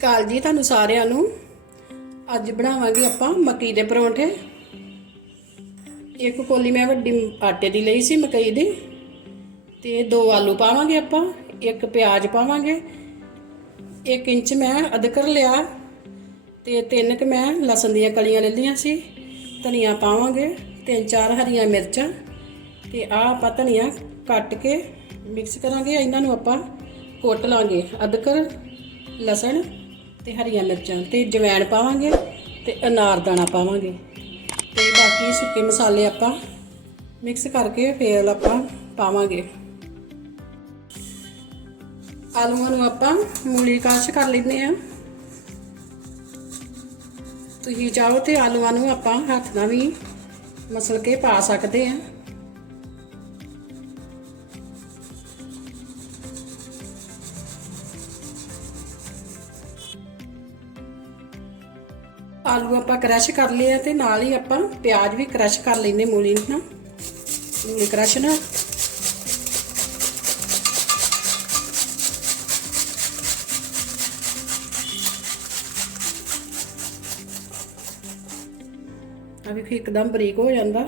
ਕਾਲ ਜੀ ਤੁਹਾਨੂੰ ਸਾਰਿਆਂ ਨੂੰ। ਅੱਜ ਬਣਾਵਾਂਗੇ ਆਪਾਂ ਮੱਕੀ ਦੇ ਪਰੌਂਠੇ। ਇੱਕ ਕੋਲੀ ਮੈਂ ਵੱਡੀ ਆਟੇ ਦੀ ਲਈ ਸੀ ਮਕਈ ਦੀ। ਤੇ ਦੋ ਆਲੂ ਪਾਵਾਂਗੇ ਆਪਾਂ, ਇੱਕ ਪਿਆਜ਼ ਪਾਵਾਂਗੇ। 1 ਇੰਚ ਮੈਂ ਅਦਰਕ ਲਿਆ ਤੇ ਤਿੰਨ ਕਿ ਮੈਂ ਲਸਣ ਦੀਆਂ ਕਲੀਆਂ ਲੈ ਲਈਆਂ ਸੀ। ਧਨੀਆ ਪਾਵਾਂਗੇ, ਤਿੰਨ ਚਾਰ ਹਰੀਆਂ ਮਿਰਚਾਂ ਤੇ ਆਹ ਆਪਾਂ ਧਨੀਆ ਕੱਟ ਕੇ ਮਿਕਸ ਕਰਾਂਗੇ। ਇਹਨਾਂ ਨੂੰ ਆਪਾਂ ਕੁੱਟ ਲਾਂਗੇ, ਅਦਰਕ, ਲਸਣ ਤੇ ਹਰੀਆਂ ਮਿਰਚਾਂ ਤੇ ਜਵੈਣ ਪਾਵਾਂਗੇ ਤੇ ਅਨਾਰਦਾਣਾ ਪਾਵਾਂਗੇ। ਤੇ ਬਾਕੀ ਸੁੱਕੇ ਮਸਾਲੇ ਆਪਾਂ ਮਿਕਸ ਕਰਕੇ ਫੇਰ ਆਪਾਂ ਪਾਵਾਂਗੇ। ਆਲੂਆਂ ਨੂੰ ਆਪਾਂ ਮੂਲੀ ਕਾਸ਼ ਕਰ ਲੈਂਦੇ ਆ ਤੁਸੀਂ ਚਾਹੋ ਤੇ ਆਲੂਆਂ ਨੂੰ ਆਪਾਂ ਹੱਥ ਨਾਲ ਵੀ ਮਸਲ ਕੇ ਪਾ ਸਕਦੇ ਆ ਆਲੂ ਆਪਾਂ ਕ੍ਰਸ਼ ਕਰ ਲਏ ਆ ਤੇ ਨਾਲ ਹੀ ਆਪਾਂ ਪਿਆਜ਼ ਵੀ ਕ੍ਰਸ਼ ਕਰ ਲੈਨੇ ਮੂਲੀ ਨਾਲ। ਮੂਲੀ ਕ੍ਰਸ਼ ਨਾਲ ਆ ਵੀ ਫਿਰ ਇੱਕਦਮ ਬਰੀਕ ਹੋ ਜਾਂਦਾ।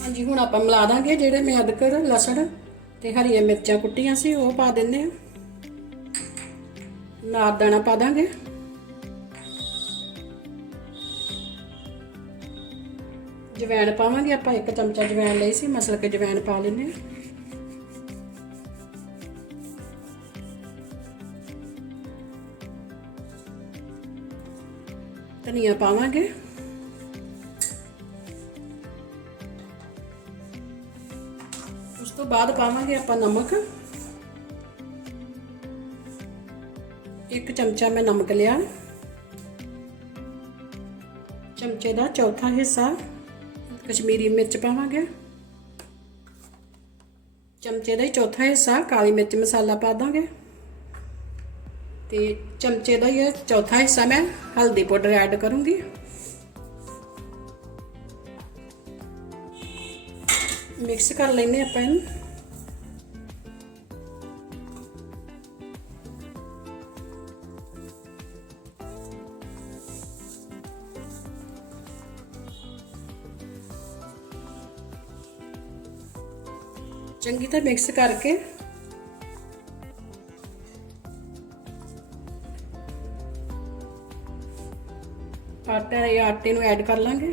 ਹਾਂਜੀ, ਹੁਣ ਆਪਾਂ ਮਿਲਾ ਦਾਂਗੇ ਜਿਹੜੇ ਮੈਂ ਅਦਰਕ ਲਸਣ ਤੇ ਹਰੀਆਂ ਮਿਰਚਾਂ ਕੁੱਟੀਆਂ ਸੀ, ਉਹ ਪਾ ਦਿੰਦੇ ਆ ਨਾਰ ਦਾਣਾ ਪਾ ਦਾਂਗੇ। ਜਵੈਣ ਪਾਵਾਂਗੇ ਆਪਾਂ, ਇੱਕ ਚਮਚਾ ਜਵੈਣ ਲਈ ਸੀ, ਮਸਲ ਕੇ ਜਵੈਣ ਪਾ ਲੈਨੇ ਆ ਧਨੀਆ ਪਾਵਾਂਗੇ। ਉਸ ਤੋਂ ਬਾਅਦ ਪਾਵਾਂਗੇ ਆਪਾਂ ਨਮਕ। ਇੱਕ ਚਮਚਾ ਮੈਂ ਨਮਕ ਲਿਆ। ਚਮਚੇ ਦਾ ਚੌਥਾ ਹਿੱਸਾ ਕਸ਼ਮੀਰੀ ਮਿਰਚ ਪਾਵਾਂਗੇ। ਚਮਚੇ ਦਾ ਹੀ ਚੌਥਾ ਹਿੱਸਾ ਕਾਲੀ ਮਿਰਚ ਮਸਾਲਾ ਪਾ ਦਾਂਗੇ। ਤੇ ਚਮਚੇ ਦਾ ਹੀ ਚੌਥਾ ਹਿੱਸਾ ਮੈਂ ਹਲਦੀ ਪਾਊਡਰ ਐਡ ਕਰੂੰਗੀ। ਮਿਕਸ ਕਰ ਲੈਨੇ ਆਪਾਂ ਇਹਨੂੰ। ਚੰਗੀ ਤਰ੍ਹਾਂ ਮਿਕਸ ਕਰਕੇ। ਆਟਾ ਇਹ ਆਟੇ ਨੂੰ ਐਡ ਕਰ ਲਾਂਗੇ।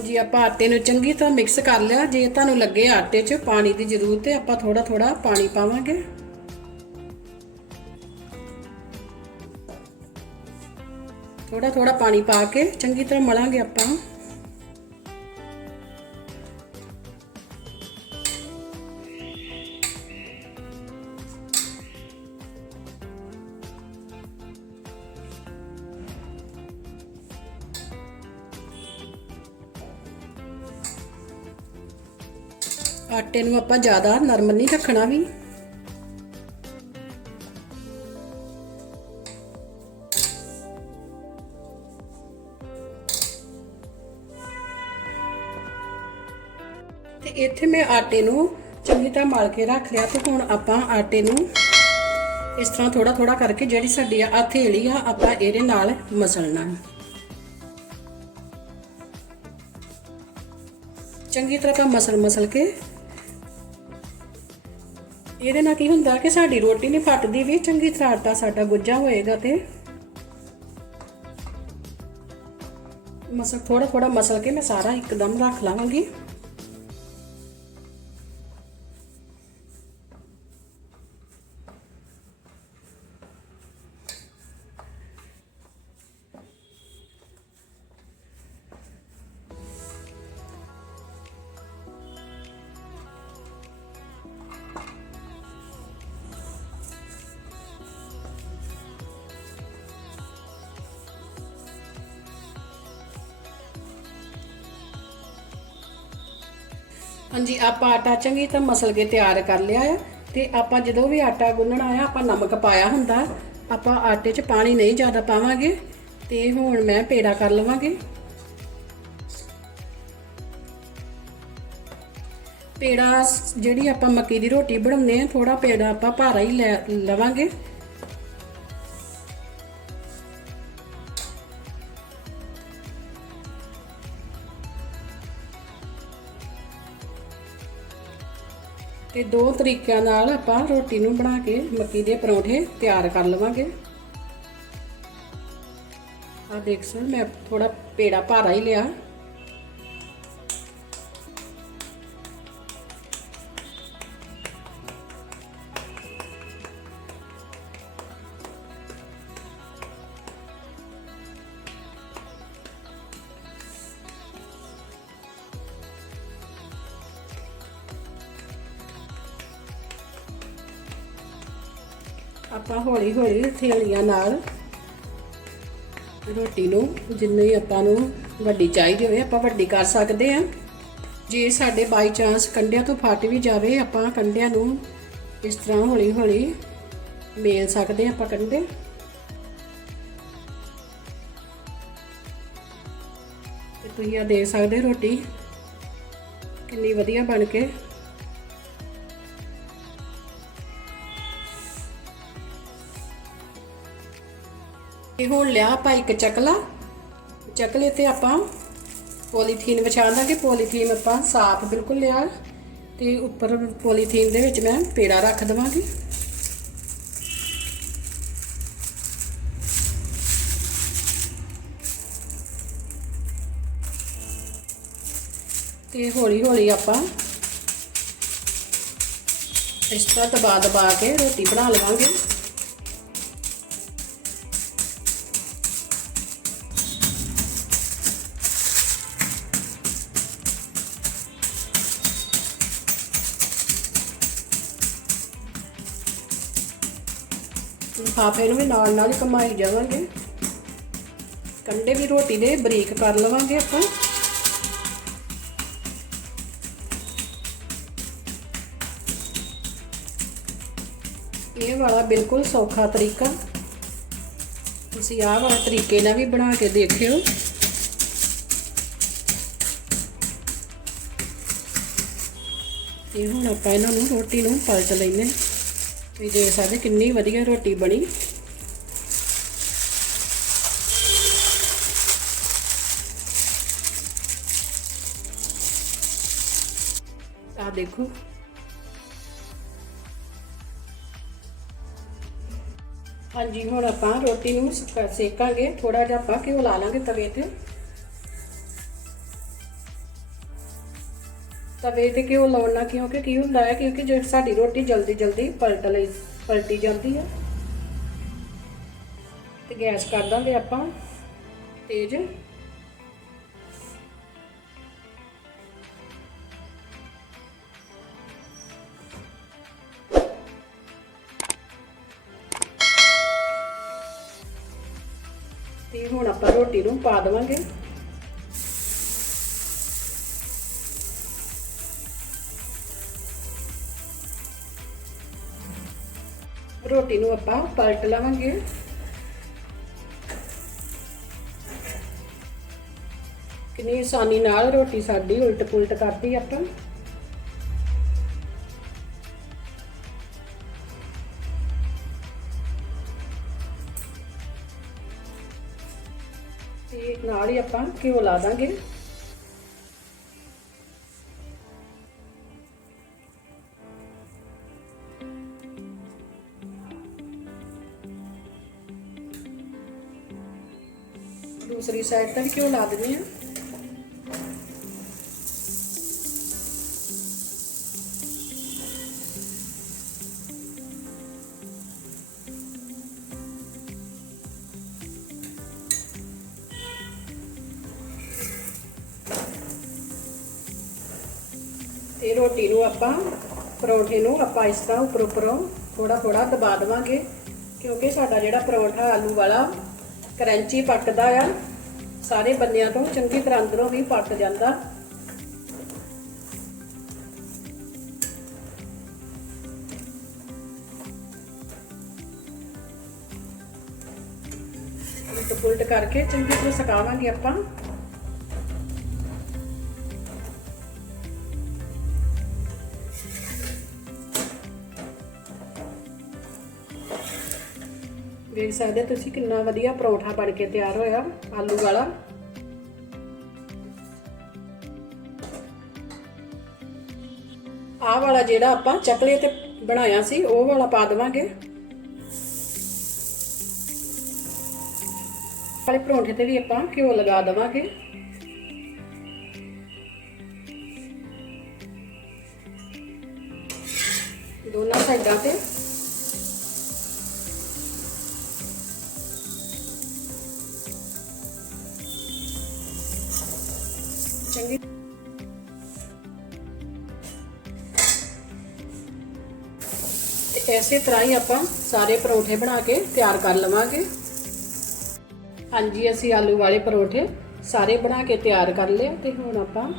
ਹਾਂਜੀ, ਆਪਾਂ ਆਟੇ ਨੂੰ ਚੰਗੀ ਤਰ੍ਹਾਂ ਮਿਕਸ ਕਰ ਲਿਆ। ਜੇ ਤੁਹਾਨੂੰ ਲੱਗੇ ਆਟੇ 'ਚ ਪਾਣੀ ਦੀ ਜ਼ਰੂਰਤ ਹੈ, ਆਪਾਂ ਥੋੜਾ ਥੋੜਾ ਪਾਣੀ ਪਾਵਾਂਗੇ। ਥੋੜਾ ਥੋੜਾ ਪਾਣੀ ਪਾ ਕੇ ਚੰਗੀ ਤਰ੍ਹਾਂ ਮਲਾਂਗੇ ਆਪਾਂ। ਆਟੇ ਨੂੰ ਆਪਾਂ ਜ਼ਿਆਦਾ ਨਰਮ ਨਹੀਂ ਰੱਖਣਾ ਵੀ। ਤੇ ਇੱਥੇ ਮੈਂ ਆਟੇ ਨੂੰ ਚੰਗੀ ਤਰ੍ਹਾਂ ਮਲ ਕੇ ਰੱਖ ਲਿਆ ਤੇ ਹੁਣ ਆਪਾਂ ਆਟੇ ਨੂੰ ਇਸ ਤਰ੍ਹਾਂ ਥੋੜਾ ਥੋੜਾ ਕਰਕੇ ਜਿਹੜੀ ਸਾਡੀ ਆ ਹਥੇਲੀ ਆ, ਆਪਾਂ ਇਹਦੇ ਨਾਲ ਮਸਲਣਾ। ਚੰਗੀ ਤਰ੍ਹਾਂ ਆਪਾਂ ਮਸਲ ਮਸਲ ਕੇ ਇਹਦੇ ਨਾਲ ਕੀ ਹੁੰਦਾ ਕਿ ਸਾਡੀ ਰੋਟੀ ਨਹੀਂ ਫੱਟਦੀ ਵੀ, ਚੰਗੀ ਤਰ੍ਹਾਂ ਆਟਾ ਸਾਡਾ ਗੁੱਝਾ ਹੋਏਗਾ ਤੇ ਮਸਲ ਥੋੜਾ ਥੋੜਾ ਮਸਲ ਕੇ ਮੈਂ ਸਾਰਾ ਇੱਕਦਮ ਰੱਖ ਲਾਵਾਂਗੀ ਹਾਂਜੀ, ਆਪਾਂ ਆਟਾ ਚੰਗੀ ਤਰ੍ਹਾਂ ਮਸਲ ਕੇ ਤਿਆਰ ਕਰ ਲਿਆ ਆ ਤੇ ਆਪਾਂ ਜਦੋਂ ਵੀ ਆਟਾ ਗੁੰਨਣਾ ਆ, ਆਪਾਂ ਨਮਕ ਪਾਇਆ ਹੁੰਦਾ। ਆਪਾਂ ਆਟੇ 'ਚ ਪਾਣੀ ਨਹੀਂ ਜ਼ਿਆਦਾ ਪਾਵਾਂਗੇ ਤੇ ਹੁਣ ਮੈਂ ਪੇੜਾ ਕਰ ਲਵਾਂਗੀ। ਪੇੜਾ ਜਿਹੜੀ ਆਪਾਂ ਮੱਕੀ ਦੀ ਰੋਟੀ ਬਣਾਉਂਦੇ ਆ ਥੋੜਾ ਪੇੜਾ ਆਪਾਂ ਭਾਰਾ ਹੀ ਲੈ, ਲਵਾਂਗੇ। ਤੇ ਦੋ ਤਰੀਕਿਆਂ ਨਾਲ ਆਪਾਂ ਰੋਟੀ ਨੂੰ ਬਣਾ ਕੇ ਮੱਕੀ ਦੇ ਪਰੌਂਠੇ ਤਿਆਰ ਕਰ ਲਵਾਂਗੇ। ਆ ਦੇਖ ਸਰ, ਮੈਂ ਥੋੜਾ ਪੇੜਾ ਭਾਰਾ ਹੀ ਲਿਆ। ਆਪਾਂ ਹੌਲੀ ਹੌਲੀ ਥੇਲੀਆਂ ਨਾਲ ਰੋਟੀ ਨੂੰ, ਜਿੰਨੀ ਆਪਾਂ ਨੂੰ ਵੱਡੀ ਚਾਹੀਦੀ ਹੋਵੇ, ਆਪਾਂ ਵੱਡੀ ਕਰ ਸਕਦੇ ਆ ਜੇ ਸਾਡੇ ਬਾਈ ਚਾਂਸ ਕੰਡਿਆਂ ਤੋਂ ਫਟ ਵੀ ਜਾਵੇ, ਆਪਾਂ ਕੰਡਿਆਂ ਨੂੰ ਇਸ ਤਰ੍ਹਾਂ ਹੌਲੀ ਹੌਲੀ ਮੇਲ ਸਕਦੇ ਆ ਆਪਾਂ ਕੰਡੇ। ਤੇ ਤੁਸੀਂ ਆ ਦੇ ਸਕਦੇ ਰੋਟੀ ਕਿੰਨੀ ਵਧੀਆ ਬਣ ਕੇ। ਇਹ ਹੁਣ ਲਿਆ ਆਪਾਂ ਇੱਕ ਚਕਲਾ। ਚਕਲੇ ਤੇ ਆਪਾਂ ਪੋਲੀਥੀਨ ਵਿਛਾ ਦਾਂਗੇ। ਪੋਲੀਥੀਨ ਆਪਾਂ ਸਾਫ਼ ਬਿਲਕੁਲ ਲਿਆ। ਤੇ ਉੱਪਰ ਪੋਲੀਥੀਨ ਦੇ ਵਿੱਚ ਮੈਂ ਪੇੜਾ ਰੱਖ ਦਵਾਂਗੀ। ਤੇ ਹੌਲੀ ਹੌਲੀ ਆਪਾਂ ਇਸ ਤਰ੍ਹਾਂ ਦਬਾ ਦਬਾ ਕੇ ਰੋਟੀ ਬਣਾ ਲਵਾਂਗੇ। ਲਿਫਾਫੇ ਨੂੰ ਵੀ ਨਾਲ ਨਾਲ ਹੀ ਕਮਾਈ ਜਾਵਾਂਗੇ। ਕੰਡੇ ਵੀ ਰੋਟੀ ਦੇ ਬਰੀਕ ਕਰ ਲਵਾਂਗੇ ਆਪਾਂ। ਇਹ ਵਾਲਾ ਬਿਲਕੁਲ ਸੌਖਾ ਤਰੀਕਾ। ਤੁਸੀਂ ਆਹ ਵਾਲਾ ਤਰੀਕੇ ਨਾਲ ਵੀ ਬਣਾ ਕੇ ਦੇਖਿਓ। ਤੇ ਹੁਣ ਆਪਾਂ ਇਹਨਾਂ ਨੂੰ ਰੋਟੀ ਨੂੰ ਪਲਟ ਲੈਨੇ ਤੁਸੀਂ ਦੇਖ ਸਕਦੇ ਕਿੰਨੀ ਵਧੀਆ ਰੋਟੀ ਬਣੀ। ਆ ਦੇਖੋ। ਹਾਂਜੀ, ਹੁਣ ਆਪਾਂ ਰੋਟੀ ਨੂੰ ਸੇਕਾਂਗੇ। ਥੋੜਾ ਜਿਹਾ ਆਪਾਂ ਘਿਓ ਲਾ ਲਾਂਗੇ ਤਵੇ ਤੇ। ਤਵੇ ਤੇ ਘਿਓ ਲਾਉਣਾ ਕਿਉਂਕਿ ਕੀ ਹੁੰਦਾ ਹੈ, ਕਿਉਂਕਿ ਜੇ ਸਾਡੀ ਰੋਟੀ ਜਲਦੀ ਜਲਦੀ ਪਲਟ ਲਈ, ਪਲਟੀ ਜਾਂਦੀ ਹੈ। ਤੇ ਗੈਸ ਕਰ ਦਾਂਗੇ ਆਪਾਂ, ਤੇਜ਼। ਤੇ ਹੁਣ ਆਪਾਂ ਰੋਟੀ ਨੂੰ ਪਾ ਦੇਵਾਂਗੇ। ਰੋਟੀ ਨੂੰ ਆਪਾਂ ਪਲਟ ਲਵਾਂਗੇ। ਕਿੰਨੀ ਆਸਾਨੀ ਨਾਲ ਰੋਟੀ ਸਾਡੀ ਉਲਟ ਪੁਲਟ ਕਰਦੀ ਆਪਾਂ। ਤੇ ਨਾਲ ਹੀ ਆਪਾਂ ਘਿਓ ਲਾ ਦਾਂਗੇ। ਦੂਸਰੀ ਸਾਈਡ ਤੇ ਵੀ ਘਿਓ ਲਾ ਦਿੰਦੇ ਆ? ਤੇ ਰੋਟੀ ਨੂੰ ਆਪਾਂ ਪਰੌਂਠੇ ਨੂੰ ਆਪਾਂ ਇਸ ਤਰ੍ਹਾਂ ਉੱਪਰ ਉੱਪਰੋਂ ਥੋੜਾ ਥੋੜਾ ਦਬਾ ਦੇਵਾਂਗੇ ਕਿਉਂਕਿ ਸਾਡਾ ਜਿਹੜਾ ਪਰੌਂਠਾ ਆਲੂ ਵਾਲਾ ਕਰੰਚੀ ਪੱਕਦਾ ਆ ਸਾਰੇ ਬੰਨਿਆਂ ਤੋਂ ਚੰਗੀ ਤਰ੍ਹਾਂ ਅੰਦਰੋਂ ਵੀ ਪੱਕ ਜਾਂਦਾ। ਉਲਟ ਕਰਕੇ ਚੰਗੀ ਤਰ੍ਹਾਂ ਸਕਾਵਾਂਗੇ ਆਪਾਂ। ਦੇਖ ਸਕਦੇ ਤੁਸੀਂ ਕਿੰਨਾ ਵਧੀਆ ਪਰੌਠਾ ਬਣ ਕੇ ਤਿਆਰ ਹੋਇਆ, ਆਲੂ ਵਾਲਾ। ਆਹ ਵਾਲਾ ਜਿਹੜਾ ਆਪਾਂ ਚਕਲੇ ਤੇ ਬਣਾਇਆ ਸੀ, ਉਹ ਵਾਲਾ ਪਾ ਦੇਵਾਂਗੇ। ਵਾਲੇ ਪਰੌਂਠੇ ਤੇ ਵੀ ਆਪਾਂ ਘਿਓ ਲਗਾ ਦੇਵਾਂਗੇ। ਦੋਨਾਂ ਸਾਈਡਾਂ ਤੇ ਤੇ ਇਸੇ ਤਰ੍ਹਾਂ ਹੀ ਆਪਾਂ ਸਾਰੇ ਪਰੌਂਠੇ ਬਣਾ ਕੇ ਤਿਆਰ ਕਰ ਲਵਾਂਗੇ। ਹਾਂਜੀ, ਅਸੀਂ ਆਲੂ ਵਾਲੇ ਪਰੌਂਠੇ ਸਾਰੇ ਬਣਾ ਕੇ ਤਿਆਰ ਕਰ ਲਏ ਤੇ ਹੁਣ ਆਪਾਂ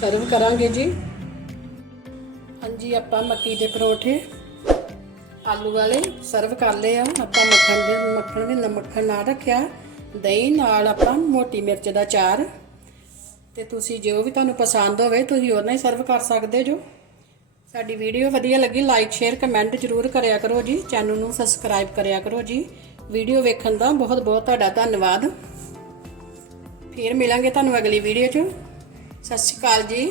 ਸਰਵ ਕਰਾਂਗੇ ਜੀ। ਹਾਂਜੀ, ਆਪਾਂ ਮੱਕੀ ਦੇ ਪਰੌਂਠੇ ਆਲੂ ਵਾਲੇ ਸਰਵ ਕਰ ਲਏ ਆ। ਆਪਾਂ ਮੱਖਣ ਦੇ, ਮੱਖਣ ਵੀ ਮੱਖਣ ਨਾ ਰੱਖਿਆ। ਦਹੀਂ ਨਾਲ ਆਪਾਂ ਮੋਟੀ ਮਿਰਚ ਦਾ ਚਾਰ। ਤੇ ਤੁਸੀਂ ਜੋ ਵੀ ਤੁਹਾਨੂੰ ਪਸੰਦ ਹੋਵੇ, ਤੁਸੀਂ ਉਹਨਾਂ ਹੀ ਸਰਵ ਕਰ ਸਕਦੇ ਜੋ। ਸਾਡੀ ਵੀਡੀਓ ਵਧੀਆ ਲੱਗੀ ਲਾਈਕ ਸ਼ੇਅਰ ਕਮੈਂਟ ਜ਼ਰੂਰ ਕਰਿਆ ਕਰੋ ਜੀ। ਚੈਨਲ ਨੂੰ ਸਬਸਕ੍ਰਾਈਬ ਕਰਿਆ ਕਰੋ ਜੀ। ਵੀਡੀਓ ਵੇਖਣ ਦਾ ਬਹੁਤ ਬਹੁਤ ਤੁਹਾਡਾ ਧੰਨਵਾਦ। ਫਿਰ ਮਿਲਾਂਗੇ ਤੁਹਾਨੂੰ ਅਗਲੀ ਵੀਡੀਓ 'ਚ। ਸਤਿ ਸ਼੍ਰੀ ਅਕਾਲ ਜੀ।